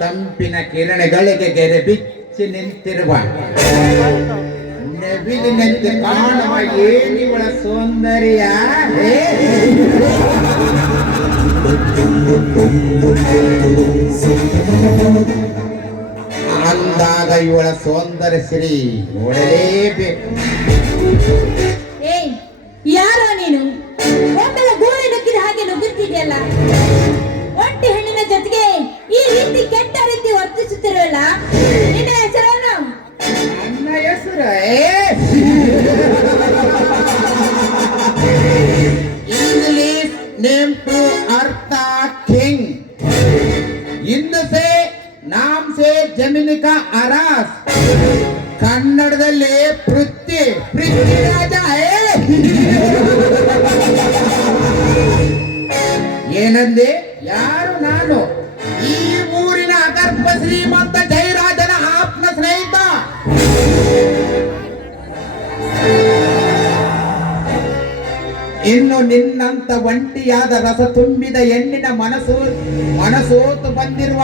ತಂಪಿನ ಕಿರಣಗಳಿಗೆ ಗೆರೆ ಬಿಚ್ಚಿ ನಿಂತಿರುವ ನವಿಲಿನಂತೆ ಕಾಣುವ ಏನಿವಳ ಸೌಂದರ್ಯ ಅಂದಾಗ ಇವಳ ಸೌಂದರ್ಯ ಶ್ರೀ ನೋಡಲೇಬೇಕು. ಯಾರೋ ನೀನು ಒಮ್ಮೆಲ ಗೋಡೆ ನುಗ್ಗಿದ ಹಾಗೆ ನುಗ್ಗುತ್ತಿದೆಯಲ್ಲ. ಒಂಟಿ ಹೆಣ್ಣಿನ ಜೊತೆಗೆ ಈ ರೀತಿ ಕೆಟ್ಟ ರೀತಿ ವರ್ತಿಸುತ್ತಿರುವಲ್ಲ, ನಿನ್ನ ಹೆಸರನ್ನು? ನನ್ನ ಹೆಸರು ಇಂಗ್ಲಿಷ್ ನೇಮ್ ಟು ಅರ್ಥ ಕಿಂಗ್, ಹಿಂದ್ ಸೇ ನಾಮ್ ಸೇ ಜಮಿನಿಕ ಅರಾಸ್, ಕನ್ನಡದಲ್ಲಿ ಪೃಥ್ವಿರಾಜ. ಏನಂದೆ? ಯಾರು ನಾನು? ಈ ಊರಿನ ಅಗರ್ಭ ಶ್ರೀಮಂತ ಜಯರಾಜನ ಆಪ್ತ ಸ್ನೇಹಿತ. ಇನ್ನು ನಿನ್ನಂತ ಒಂಟಿಯಾದ ರಸ ತುಂಬಿದ ಹೆಣ್ಣಿನ ಮನಸೋತು ಬಂದಿರುವ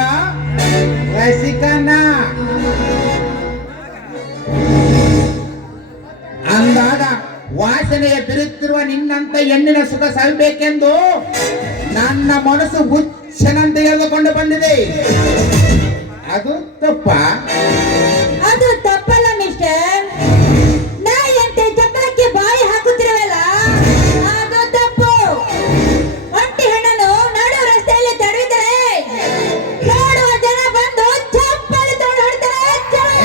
ರಸಿಕನ ಅಂದಾಗ ವಾಸನೆಯ ಬಿರುತ್ತಿರುವ ನಿನ್ನಂತ ಹೆಣ್ಣಿನ ಸುಖ ಸಲ್ಲಬೇಕೆಂದು ನನ್ನ ಮನಸ್ಸು ಹುಚ್ಚನಂತೆ ಎಳೆದುಕೊಂಡು ಬಂದಿದೆ. ಅದು ತಪ್ಪ? ಅದು ತಪ್ಪಲ್ಲ ಮಿಸ್ಟರ್. ನಾಯಂತೆ ಚಕ್ರಕ್ಕೆ ಬಾಯಿ ಹಾಕುತ್ತಿರುವಲ್ಲ, ಅದು ತಪ್ಪು. ಒಂಟಿ ಹೆಣ್ಣನ್ನು ನಡು ರಸ್ತೆಯಲ್ಲಿ ತಡೆದರೆ ನೋಡುವ ಜನ ಬಂದು ಚಪ್ಪಲಿ ತಗೊಂಡು ಹೊಡ್ತಾರೆ.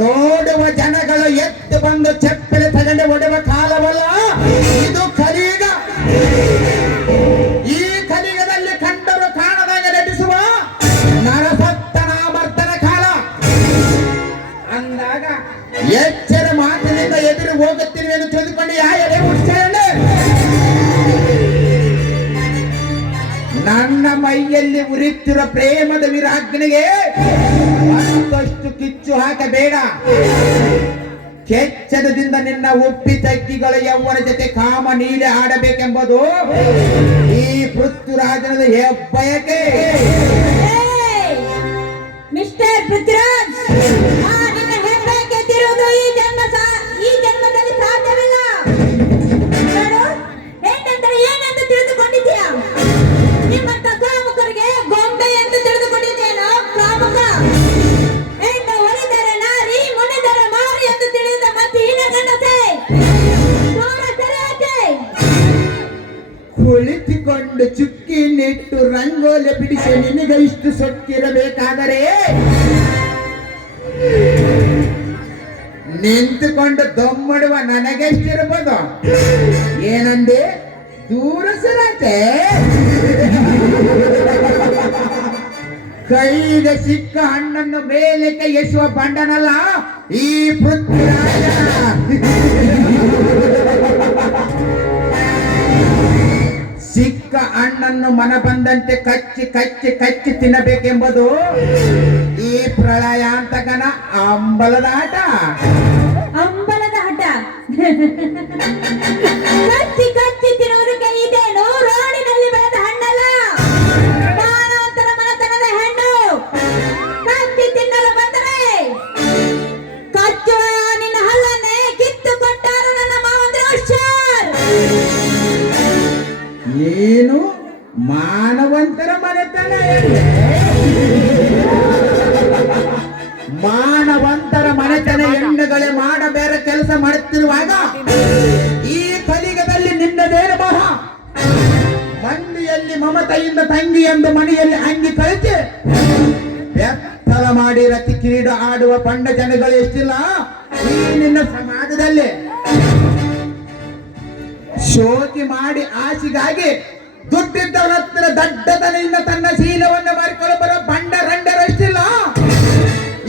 ನೋಡುವ ಜನಗಳು ಎದ್ದು ಬಂದು ಚಪ್ಪಲಿ ತಗೊಂಡು ಹೊಡೆಯುವ ಕಾಲವಲ್ಲ ಇದು, ಕಲಿಯುಗ. ಈ ಕಲಿಯುಗದಲ್ಲಿ ಕಂಡರು ಕಾಣದಾಗ ನಟಿಸುವ ನರಸತ್ತನಾಮರ್ತನ ಕಾಲ. ಅಂದಾಗ ಎಚ್ಚರ ಮಾತಿನಿಂದ ಎದುರು ಹೋಗುತ್ತಿರುವೆ ಎಂದು ತಿಳಿದುಕೊಂಡು ಯಾರೇ ಮುಚ್ಚಂಡೆ. ನನ್ನ ಮೈಯಲ್ಲಿ ಉರಿತಿರುವ ಪ್ರೇಮದ ವಿರಾಗ್ನಿಗೆ ಮತ್ತಷ್ಟು ಕಿಚ್ಚು ಹಾಕಬೇಡ. ಕೆಚ್ಚದದಿಂದ ನಿನ್ನ ಒಪ್ಪಿ ತಗ್ಗಿಗಳ ಯೌವನ ಜೊತೆ ಕಾಮ ನೀಲೆ ಆಡಬೇಕೆಂಬುದು ಈ ಪೃಥ್ವಿರಾಜನದ ಹೆಬ್ಬಯಕೆ. ಮಿಸ್ಟರ್ ಪೃಥ್ವಿರಾಜ್, ನಿನ್ನ ಹೆಬ್ಬಯಕೆ ತಿರುವುದು ಈ ಜನ್ಮದಲ್ಲಿ ಸಾಧ್ಯವಿಲ್ಲ. ನಾನು ಹೆಣ್ಣೆಂದರೆ ಏನೆಂದು ತಿಳಿದುಕೊಂಡಿದ್ದೀಯಾ? ನಿಮ್ಮಂತ ಕಾಮುಕರಿಗೆ ಗೊಂಬೆ ಎಂದು ತಿಳಿದುಕೊಂಡಿದ್ದೇನೋ ಕಾಮುಕ. ಹೆಣ್ಣು ಒಲಿದರೆ ನಾರಿ, ಮುನಿದರೆ ಮಾರಿ ಎಂದು ತಿಳಿದ ಮತ್ತೆ ಹೀನ ಗಂಡಸೆ. ದೂರ ಸರಿಯಾಕೆ? ಕುಳಿತುಕೊಂಡು ಚುಕ್ಕಿ ನೆಟ್ಟು ರಂಗೋಲೆ ಬಿಡಿಸಿ ನಿನಗೆ ಇಷ್ಟು ಸೊಕ್ಕಿರಬೇಕಾದರೆ ನಿಂತುಕೊಂಡು ದೊಮ್ಮಡುವ ನನಗೆಷ್ಟಿರಬಹುದು? ಏನಂದೆ? ದೂರ ಸರತೆ. ಕೈಗೆ ಸಿಕ್ಕ ಹಣ್ಣನ್ನು ಮೇಲಕ್ಕೆ ಎಸುವ ಬಂಡನಲ್ಲ ಈ ಪೃಥ್ವಿರಾಜ. ಸಿಕ್ಕ ಹಣ್ಣನ್ನು ಮನ ಬಂದಂತೆ ಕಚ್ಚಿ ಕಚ್ಚಿ ಕಚ್ಚಿ ತಿನ್ನಬೇಕೆಂಬುದು ಈ ಪ್ರಳಯಾಂತಕನ ಅಂಬಲದ ಆಟ. ಅಂಬಲದ ಆಟ ಕಚ್ಚಿ ಕಚ್ಚಿ ತಿನ್ನುವುದಕ್ಕೆ ಇದೇನು ರೋಡಿನಲ್ಲಿ ಬೆಳೆದ ಹಣ್ಣಲ್ಲ, ಮಾನವಂತರ ಮನತನದ ಹಣ್ಣು. ಕಚ್ಚಿ ತಿನ್ನಲು ಬಂದರೆ ಕಚ್ಚುವ ನಿನ್ನ ಹಲ್ಲನ್ನೇ ಕಿತ್ತು ಕೊಟ್ಟಾರು ನನ್ನ ಮಾವಂದ್ರ ಹುಷಾರ್. ಏನು ಮಾನವಂತರ ಮನೆತನ? ಮಾನವಂತರ ಮನೆತನ ಹೆಣ್ಣುಗಳೇ ಮಾಡಬೇರೆ ಕೆಲಸ ಮಾಡುತ್ತಿರುವಾಗ ಈ ಕಲಿಗದಲ್ಲಿ ನಿನ್ನದೇನು ಬಹ? ಮಂದಿಯಲ್ಲಿ ಮಮತೆಯಿಂದ ತಂಗಿ ಎಂದು ಮನೆಯಲ್ಲಿ ಅಂಗಿ ಕಳಿಸಿ ಬೆತ್ತಲ ಮಾಡಿ ರತಿ ಕ್ರೀಡೆ ಆಡುವ ಪಂಡ ಜನಗಳು ಎಷ್ಟಿಲ್ಲ ಈ ನಿನ್ನ ಸಮಾಜದಲ್ಲಿ. ಶೋಕಿ ಮಾಡಿ ಆಸೆಗಾಗಿ ದುಡ್ಡಿದ್ದವನ ಹತ್ತಿರ ದಡ್ಡತನದಿಂದ ತನ್ನ ಶೀಲವನ್ನು ಮಾರಿಕೊಳ್ಳ ಬರೋ ಬಂಡ ರಂಡರಷ್ಟಿಲ್ಲ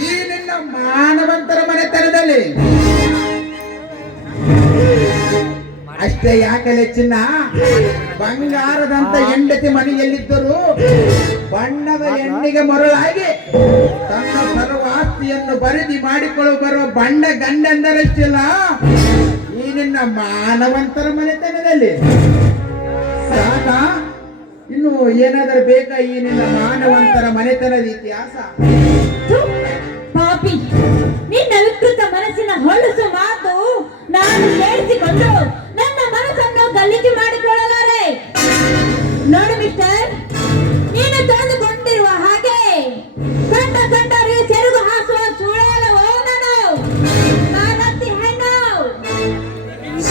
ಈ ನಿನ್ನ ಮಾನವಂತರ ಮನೆತನದಲ್ಲಿ. ಅಷ್ಟೇ ಯಾಕಲೆ ಚಿನ್ನ, ಬಂಗಾರದಂತ ಹೆಂಡತಿ ಮನೆಯಲ್ಲಿದ್ದರು ಬಣ್ಣದ ಎಣ್ಣೆಗೆ ಮರಳಾಗಿ ತನ್ನ ಸರ್ವಾಸ್ತಿಯನ್ನು ಬರಿದಿ ಮಾಡಿಕೊಳ್ಳು ಬರುವ ಬಂಡ ಗಂಡಂದರಷ್ಟಿಲ್ಲ ಈ ನಿನ್ನ ಮಾನವಂತರ ಮನೆತನದಲ್ಲಿ. ಸಾಕ, ಇನ್ನು ಏನಾದರೂ ಬೇಕಾ ಈ ನಿನ್ನ ಮಾನವಂತರ ಮನೆತನದ ಇತಿಹಾಸ? ಥು, ಪಾಪಿ, ನಿನ್ನ ವಿಕೃತ ಮನಸ್ಸಿನ ಹೊಲಸು ಮಾತು ನಾನು ಕೇಳಿಸಿಕೊಂಡು ನನ್ನ ಮನಸ್ಸನ್ನು ಗಲ್ಲಿಗೆ ಮಾಡಿಕೊಳ್ಳಲಾರೆ. ನೋಡು ಮಿಸ್ಟರ್, ನೀನು ತಿಳಿದುಕೊಂಡಿರುವ ಹಾಗೆ ಕಂಡರಿಗೆ ಸೆರಗು ಹಾಸುವ ಸುಳ್ಳಲ್ಲವೋ ನಾನತ್ತಿ ಹೆಣ್ಣು.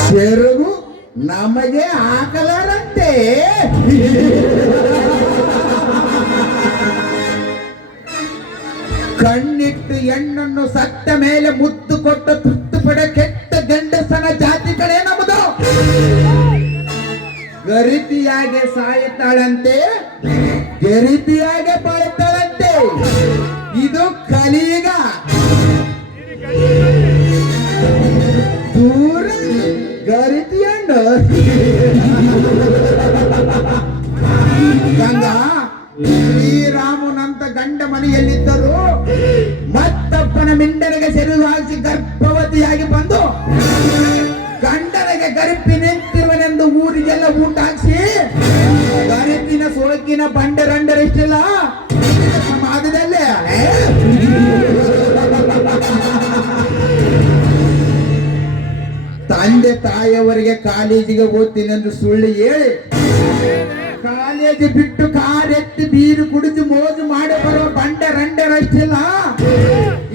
ಸೆರಗು ನಮಗೆ ಹಾಕಲಾರಂತೆ. ಕಣ್ಣಿಟ್ಟು ಹೆಣ್ಣನ್ನು ಸತ್ತ ಮೇಲೆ ಮುತ್ತು ಕೊಟ್ಟು ತುತ್ತು ಪಡೆ ಕೆಟ್ಟ ಗಂಡಸನ ಜಾತಿ ಕಡೆ ನಮ್ಮದು. ಗರಿತಿಯಾಗೆ ಸಾಯುತ್ತಾಳಂತೆ, ಗರಿತಿಯಾಗೆ ಬಾಳುತ್ತಾಳಂತೆ. ಇದು ಕಲಿಯುಗ. ದೂರ ಗರಿತಿಯಣ್ಣು ಗಂಗಾ ಶ್ರೀರಾಮನಂತ ಗಂಡ ಮನೆಯಲ್ಲಿದ್ದರು ಮತ್ತಪ್ಪನ ಮಿಂಡನಿಗೆ ಸೆರಗು ಹಾಕಿ ಗರ್ಭವತಿಯಾಗಿ ಬಂದು ಗಂಡನಿಗೆ ಗರಿಪಿ ನಿಂತಿರುವನೆಂದು ಊರಿಗೆಲ್ಲ ಊಟ ಹಾಕಿಸಿ ಗರಿಪಿನ ಸೋಕಿನ ಬಂಡರಂಡರಿಷ್ಟಿಲ್ಲ ಸಮಾಜದಲ್ಲೇ. ತಂದೆ ತಾಯಿಯವರಿಗೆ ಕಾಲೇಜಿಗೆ ಓದ್ತೀನೆಂದು ಸುಳ್ಳು ಹೇಳಿ ಕಾಲೇಜು ಬಿಟ್ಟು ಕಾರೆತ್ತಿ ಬೀರು ಕುಡಿದು ಮೋಜು ಮಾಡಿ ಬರೋ ಬಂಡ ರಂಡರಷ್ಟಿಲ್ಲ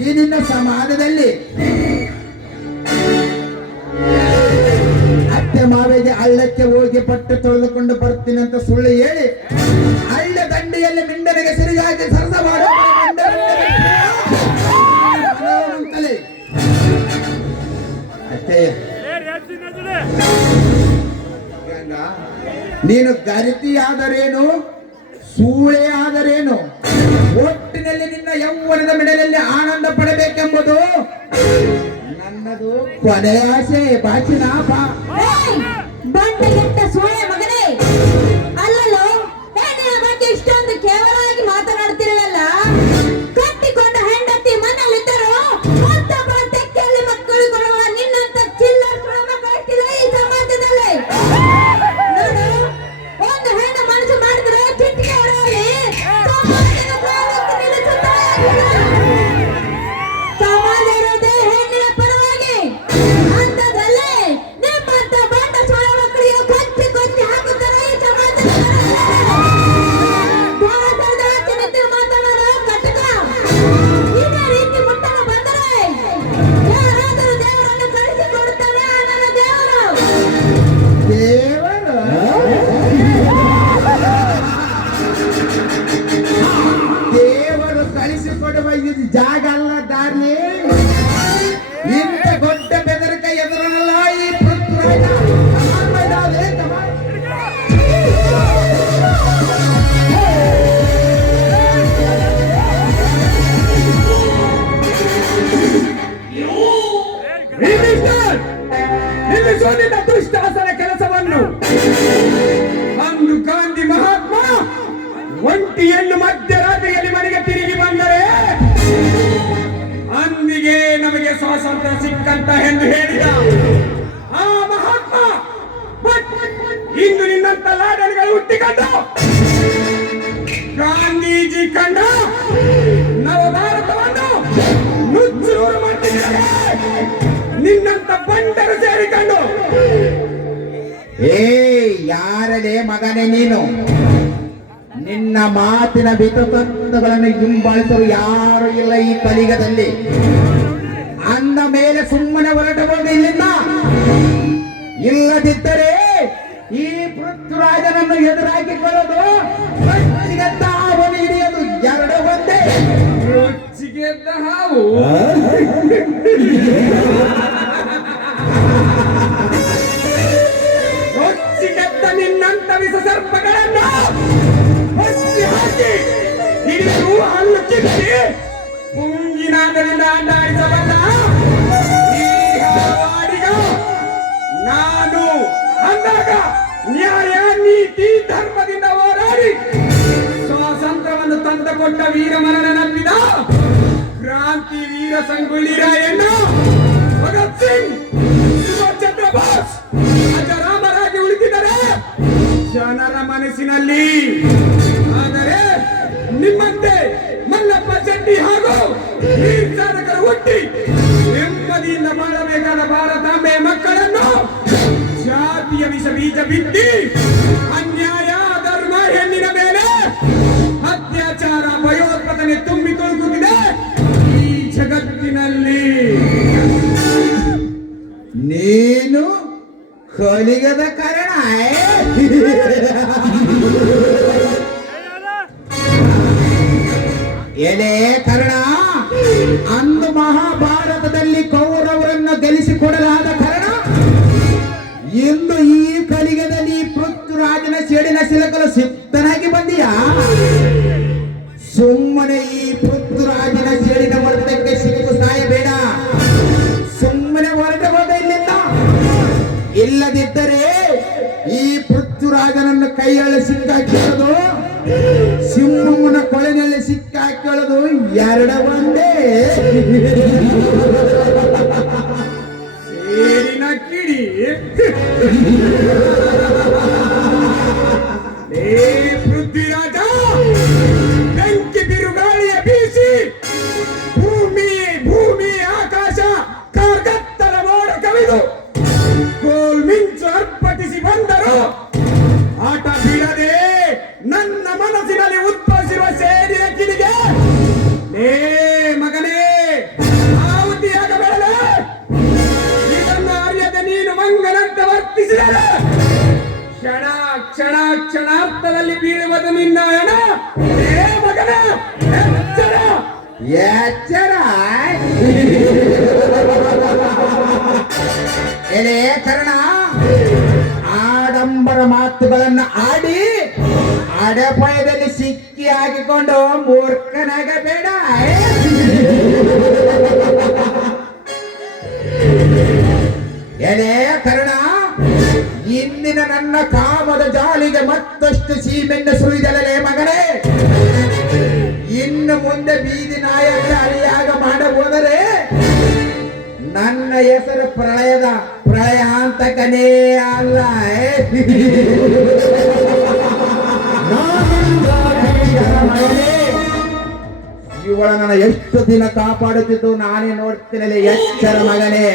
ಈ ನಿನ್ನ ಸಮಾಜದಲ್ಲಿ. ಅತ್ತೆ ಮಾವೆಗೆ ಹಳ್ಳಕ್ಕೆ ಹೋಗಿ ಬಟ್ಟೆ ತೊಳೆದುಕೊಂಡು ಬರ್ತೀನಂತ ಸುಳ್ಳು ಹೇಳಿ ಹಳ್ಳ ದಂಡಿಯಲ್ಲಿ ಮಿಂಡನಿಗೆ ಸರಿಯಾಗಿ ಸರಸ ಮಾಡೋ ಅಷ್ಟೇ. ನೀನು ಗರಿತಿಯಾದರೇನು ಸೂಳೆ ಆದರೇನು ಒಟ್ಟಿನಲ್ಲಿ ನಿನ್ನ ಯೌವನದ ಮೆಡಲಲ್ಲಿ ಆನಂದ ಪಡಬೇಕೆಂಬುದು ನನ್ನದು ಕೊನೆ ಆಸೆ. ಬಾಚಿನ ಬಂಡೆಗೆಟ್ಟ ಸೂಳೆ ಮಗನೇ, ಅಲ್ಲಲ್ಲೋ ಹೆಣ್ಣಿನ ಬಗ್ಗೆ ಇಷ್ಟೊಂದು ಕೇವಲವಾಗಿ ಮಾತನಾಡ್ತಿರುವಲ್ಲ. ಕಟ್ಟಿಕೊಂಡ ಹೆಂಡತಿ ಮನೆಯಲ್ಲಿದ್ದರೂ ಮತ್ತೊಬ್ಬರ ತೆಕ್ಕೆಯಲ್ಲಿ ಮಕ್ಕಳು ಕೊಡುವ ನಿನ್ನಂತ ಚಿಲ್ಲರ್ ಮಕ್ಕಳಿಲ್ಲ ಈ ಸಮಾಜದಲ್ಲಿ. ನೋಡು, ಒಂದು ಹೆಣ್ಣು ಮನಸ್ಸು ಮಾಡಿದ್ರೆ ಚಿಟ್ಟಿಗೆ ಹೊಡೆಯಲಿ ಸಮಾಜದ ಪ್ರವೃತ್ತಿ ನಿಲ್ಲಿಸುತ್ತಾರೆ. ಸಮಾಜ ಇರೋದೇ ಹೆಣ್ಣಿನ ಪರವಾಗಿ. ಅಂತದ್ರಲ್ಲಿ ನಿಮ್ಮಂತ ಬಂಡ ಸುಳ್ಳ ಮಕ್ಕಳಿಗೆ ಕೊಚ್ಚಿ ಕೊಚ್ಚಿ ಹಾಕುತ್ತಾರೆ ಈ ಸಮಾಜದಲ್ಲಿ. ಮಾತನಾಡೋ ಕಟಕ ಇದೇ ರೀತಿ ಮುಟ್ಟಲು ಬಂದರೆ ಯಾರಾದರೂ ದೇವರನ್ನು ಕಳಿಸಿಕೊಡುತ್ತಾರೆ. ನನ್ನ ದೇವರು ದೇವರು ಕಳಿಸಿಕೊಡುವ ಇದು ಜಾಗ ಅಲ್ಲ ದಾರಿ. ಇಂಥ ದೊಡ್ಡ ಬೆದರಿಕೆ ಎದುರಲ್ಲ ಈ ಪೃಥ್ವಿರಾಜ. ನಿಲ್ಲಿಸುವುದಿಲ್ಲ ದುಷ್ಟಾಸನ ಕೆಲಸವನ್ನು. ಅಂದು ಗಾಂಧಿ ಮಹಾತ್ಮ ಒಂಟಿಯನ್ನು ಮಧ್ಯರಾತ್ರಿಯಲ್ಲಿ ಮನೆಗೆ ತಿರುಗಿ ಬಂದರೆ ಅಂದಿಗೆ ನಮಗೆ ಸ್ವಾತಂತ್ರ್ಯ ಸಿಕ್ಕಂತ ಎಂದು ಹೇಳಿದ ಆ ಮಹಾತ್ಮ ಇಂದು ನಿನ್ನಂತ ಲಾಡನ್ಗಳು ಹುಟ್ಟಿಕೊಂಡು ಗಾಂಧೀಜಿ ಕಂಡ ನವ ಭಾರತವನ್ನು ನುಚ್ಚೂರು ಮಾಡ್ತಿದ್ದಾರೆ. ನಿನ್ನಂತ ಬಂಡರು ಸೇರಿಕೊಂಡು ಯಾರಲೇ ಮಗನೇ ನೀನು? ನಿನ್ನ ಮಾತಿನ ವಿತತ್ವಗಳನ್ನು ಹಿಂಬಾಲಿಸಲು ಯಾರು ಇಲ್ಲ ಈ ಕಲಿಗದಲ್ಲಿ. ಅಂದ ಮೇಲೆ ಸುಮ್ಮನೆ ಹೊರಟಬಹುದು ಇಲ್ಲಿಂದ. ಇಲ್ಲದಿದ್ದರೆ ಈ ಪೃಥ್ವಿರಾಜನನ್ನು ಎದುರಾಕಿಕೊಳ್ಳೋದು ರೊಚ್ಚಿಗೆದ್ದ ಹಾವನ್ನು ಹಿಡಿಯೋದು ಎರಡು ಒಂದೇ. ರೊಚ್ಚಿಗೆದ್ದ ಹಾವು ದಂತ ವಿಷ ಸರ್ಪಗಳನ್ನು ಹೊಚ್ಚಿ ಹಾಕಿ ಹಿಡಿದು ಹಲ್ಲು ಕಿತ್ತಿ ಮುಂಗಿನಾದರಿಂದ ಅಂಡಾಡಿಸಬಲ್ಲ ಈ ಹಾವಾಡಿಗ ನಾನು ಅಂದಾಗ ನ್ಯಾಯ ನೀತಿ ಧರ್ಮದಿಂದ ಹೋರಾಡಿ ಸ್ವಾತಂತ್ರ್ಯವನ್ನು ತಂದುಕೊಟ್ಟ ವೀರಮರನ ನಂಬಿದ ಕ್ರಾಂತಿ ವೀರ ಸಂಗೊಳ್ಳಿ ರಾಯಣ್ಣ ಭಗತ್ ಸಿಂಗ್ ಸುಭಾಷ್ ಚಂದ್ರ ಬೋಸ್ ಅಜರಾಮರಾಗಿ ಉಳಿದಿದ್ದಾರೆ ಜನರ ಮನಸ್ಸಿನಲ್ಲಿ. ಆದರೆ ನಿಮ್ಮಂತೆ ಮಲ್ಲಪ್ಪ ಚಡ್ಡಿ ಹಾಗೂ ವೀರ ಸಾಧಕರು ಹುಟ್ಟಿ ನೆಮ್ಮದಿಯಿಂದ ಬಾಳಬೇಕಾದ ಭಾರತಾಂಬೆ ಮಕ್ಕಳನ್ನು ಜಾತಿಯ ವಿಷ ಬೀಜ ಬಿತ್ತಿ ಅನ್ಯಾಯ ಧರ್ಮ ಹೆಣ್ಣಿನ ಮೇಲೆ ಅತ್ಯಾಚಾರ ಭಯೋತ್ಪಾದನೆ ತುಂಬಿ ತುಳುಕುತ್ತಿದೆ ಈ ಜಗತ್ತಿನಲ್ಲಿ. ನೀನು ಕಲಿಗದ ಕಾರಣ ಎಲೆ ಕರ್ಣ, ಅಂದು ಮಹಾಭಾರತದಲ್ಲಿ ಕೌರವರನ್ನು ಗೆಲ್ಲಿಸಿಕೊಡಲಾದ ಕಾರಣ ಇಂದು ಈ ಕಲಿಗದಲ್ಲಿ ಪೃಥ್ವಿರಾಜನ ಸೇಡಿನ ಸಿಲಕಲು ಸಿದ್ಧನಾಗಿ ಬಂದೀಯಾ? ಸುಮ್ಮನೆ ಈ ಪೃಥ್ವಿರಾಜನ ಸೇಡಿನ ಹೊಡೆತಕ್ಕೆ ಸಿಕ್ಕು ಸಾಯಬೇಡ. ಸುಮ್ಮನೆ ಹೊರಟು ಹೋದ ಇಲ್ಲಿಂದ. ಇಲ್ಲದಿದ್ದರೆ ಈ ಪೃಥ್ವಿರಾಜನನ್ನು ಕೈಯಲ್ಲಿ ಸಿಕ್ಕಾಕಿಕೊಳ್ಳೋದು, ಸಿಂಹಮ್ಮನ ಕೊಳೆನಲ್ಲಿ ಸಿಕ್ಕಾಕಿಕೊಳ್ಳೋದು ಎರಡ ಒಂದೇ. ಸೇರಿನ ಕಿಡಿ ಪೃಥ್ವಿರಾಜ ಬೆಂಕಿ ಬಿರುಗಾಳಿಯ ಬೀಸಿ ಭೂಮಿ ಆಕಾಶ ಕಾರ್ಗತ್ತಲ ಮೋಡ ಕವಿದು ಮಿಂಚು ಅರ್ಪಟಿಸಿ ಬಂದರು ಆಟ ಬಿಡದೆ ನನ್ನ ಮನಸ್ಸಿನಲ್ಲಿ ಉದ್ಭವಿಸಿರುವ ಸೇರಿನ ಕಿಡಿಗೆ ಮಗನೇ ಆಹುತಿಯಾಗಬಾರದೆ. ಇದನ್ನು ಅರಿಯದೆ ನೀನು ಮಂಗನಂತೆ ವರ್ತಿಸಿದರೆ ಕ್ಷಣಾರ್ಥದಲ್ಲಿ ಬೀಳುವುದು ನಿನ್ನ ಹಣ. ಮಗನೇ ಎಚ್ಚರ ಎಚ್ಚರ. ಎಲೆ ಕರ್ಣ, ಆಡಂಬರ ಮಾತುಗಳನ್ನು ಆಡಿ ಅಡಪಾಯದಲ್ಲಿ ಸಿಕ್ಕಿ ಹಾಕಿಕೊಂಡು ಮೂರ್ಖನಾಗಬೇಡ. ಎಲೆ ಕರ್ಣ, ಇಂದಿನ ನನ್ನ ಕಾಮದ ಜಾಲಿಗೆ ಮತ್ತಷ್ಟು ಸೀಮೆಣ್ಣೆ ಸುರಿದಲೇ ಮಗನೇ. ಇನ್ನು ಮುಂದೆ ಬೀದಿ ನಾಯಕ ಅಳಿಯಾಗ ಮಾಡಬಹುದರೆ ನನ್ನ ಹೆಸರು ಪ್ರಳಯ ಅಂತಕನೇ ಅಲ್ಲ. ಇವಳ ನನ್ನ ಎಷ್ಟು ದಿನ ಕಾಪಾಡುತ್ತಿದ್ದು ನಾನೇ ನೋಡ್ತೀನಿ. ಎಚ್ಚರ ಮಗನೇ.